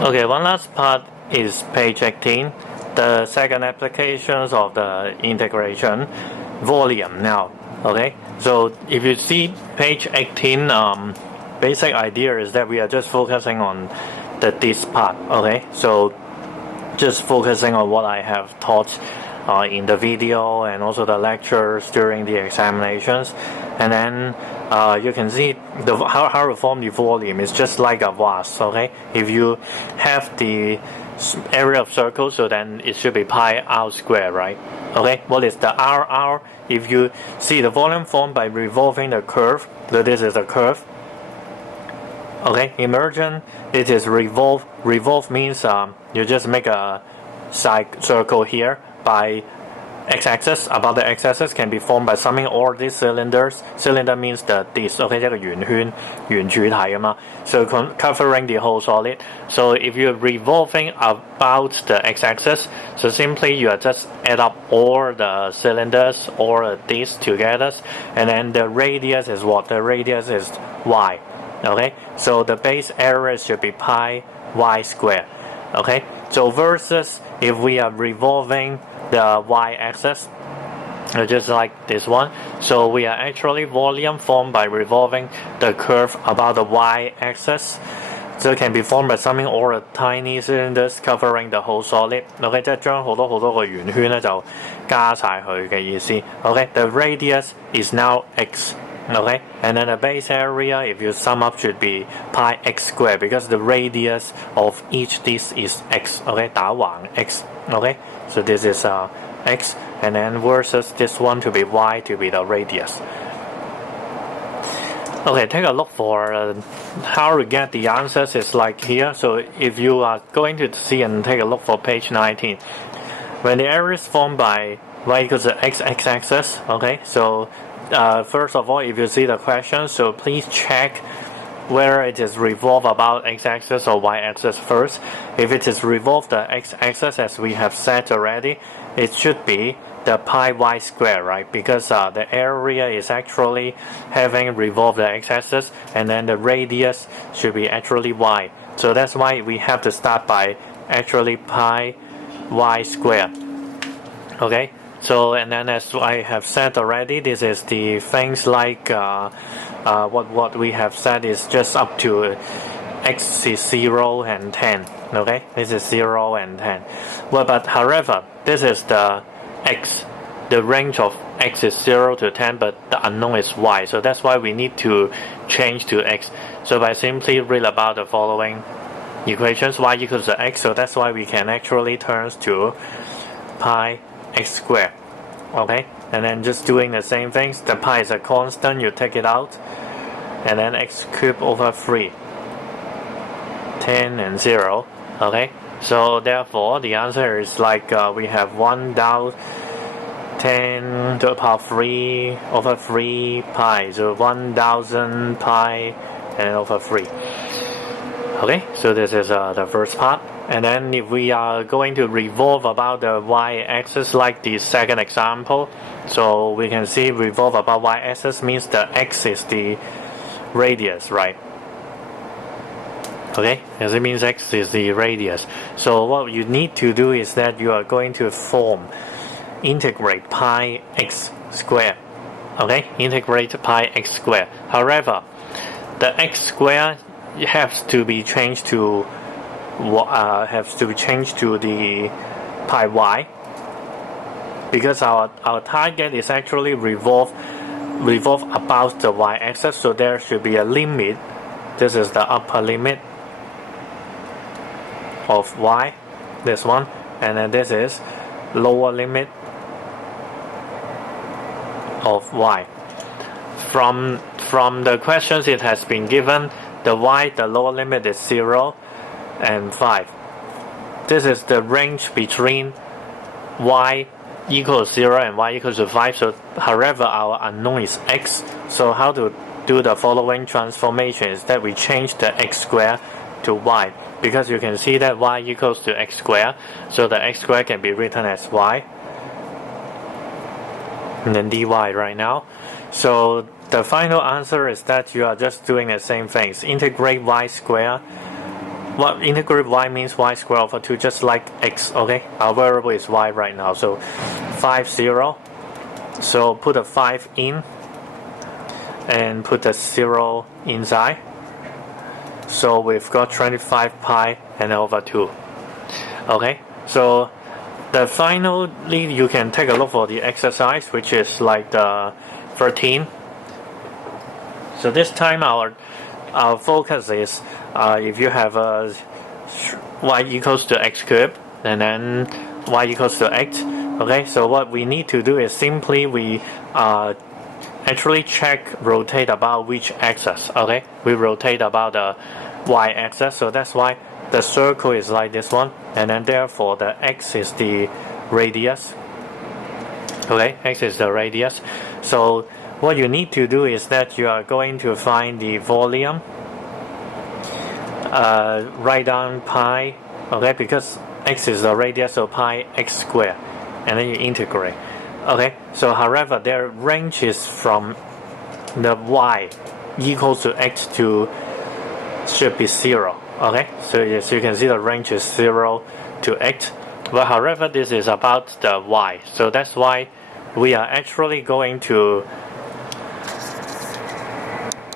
Okay, one last part is page 18. The second applications of the integration volume now. Okay, so if you see page 18, basic idea is that we are just focusing on this part. Okay, so just focusing on what I have taught in the video and also the lectures during the examinations, and then you can see how to form the volume is just like a vase. Okay, if you have the area of circle, so then it should be pi r square, right? Okay, what is the r? If you see the volume formed by revolving the curve, so this is a curve. Okay, emergent, it is revolve. Revolve means you just make a circle here by x-axis. About the x-axis can be formed by summing all these cylinders. Cylinder means the this. Okay, 一個圓圈圓柱體啊嘛。So covering the whole solid. So if you're revolving about the x-axis, so simply you are just add up all the cylinders or these together, and then the radius is what? The radius is y. Okay, so the base area should be pi y square. Okay, so versus if we are revolving the y-axis, just like this one, so we are actually volume formed by revolving the curve about the y-axis. So it can be formed by summing all the tiny cylinders covering the whole solid. Okay, 即係將好多個圓圈咧就加晒佢嘅意思。Okay, the radius is now x. Okay, and then the base area, if you sum up, should be pi x squared because the radius of each this is x. Okay, 打橫 x. Okay, so this is x, and then versus this one to be y to be the radius. Okay, take a look for how to get the answers is like here. So if you are going to see and take a look for page 19, when the area is formed by y equals to x-axis, okay, so first of all, if you see the question, so please check whether it is revolve about x-axis or y-axis first. If it is revolve the x-axis, as we have said already, it should be the pi y square, right? Because the area is actually having revolved the x-axis, and then the radius should be actually y. So that's why we have to start by actually pi y square. Okay. So, and then as I have said already, this is the things like what we have said is just up to x is 0 and 10. Okay, this is 0 and 10. Well, but however, this is the x. The range of x is 0 to 10, but the unknown is y. So that's why we need to change to x. So by simply read about the following equations, y equals to x. So that's why we can actually turn to pi x squared. Okay, and then just doing the same things. The pi is a constant, you take it out, and then x cubed over 3, 10 and 0. Okay, so therefore the answer is like we have 1 down 10 to the power 3 over 3 pi, so 1000 pi and over 3. Okay, so this is the first part. And then if we are going to revolve about the y-axis like the second example, so we can see revolve about y-axis means the x is the radius, right? Okay, as it means x is the radius. So what you need to do is that you are going to integrate pi x squared. Okay, integrate pi x squared. However, the x squared has to be changed to the pi y, because our target is actually revolve about the y-axis, so there should be a limit. This is the upper limit of y, this one, and then this is lower limit of y. From the questions it has been given, the lower limit is 0 and 5. This is the range between y equals 0 and y equals to 5. So however our unknown is x, so how to do the following transformation is that we change the x squared to y, because you can see that y equals to x squared, so the x squared can be written as y and then dy right now. So the final answer is that you are just doing the same things. Integrate y squared what integrate y means y squared over 2, just like x, okay? Our variable is y right now, so 5, 0. So put a 5 in, and put a 0 inside. So we've got 25 pi and over 2. Okay, so finally you can take a look for the exercise, which is like the 13. So this time our focus is if you have a y equals to x cubed and then y equals to x. Okay, so what we need to do is simply we actually check rotate about which axis. Okay, we rotate about the y axis, so that's why the circle is like this one, and then therefore the x is the radius. Okay, x is the radius. So what you need to do is that you are going to find the volume. Write down pi, okay, because x is the radius, so pi x squared, and then you integrate. Okay, so however their range is from the y equals to x to should be 0. Okay, so as you can see the range is 0 to x, but however this is about the y, so that's why we are actually going to